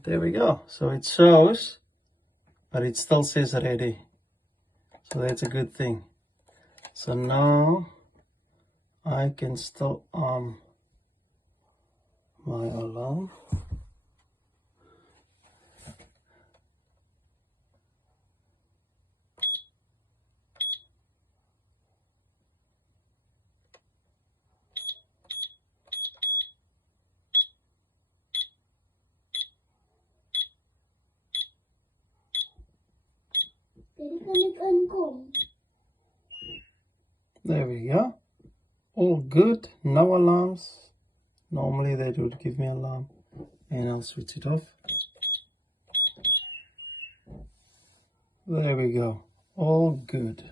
And there we go. So it shows, but it still says ready. So that's a good thing. So now I can still arm my alarm. There we go. All good. No alarms. Normally they would give me alarm, and I'll switch it off. There we go. All good.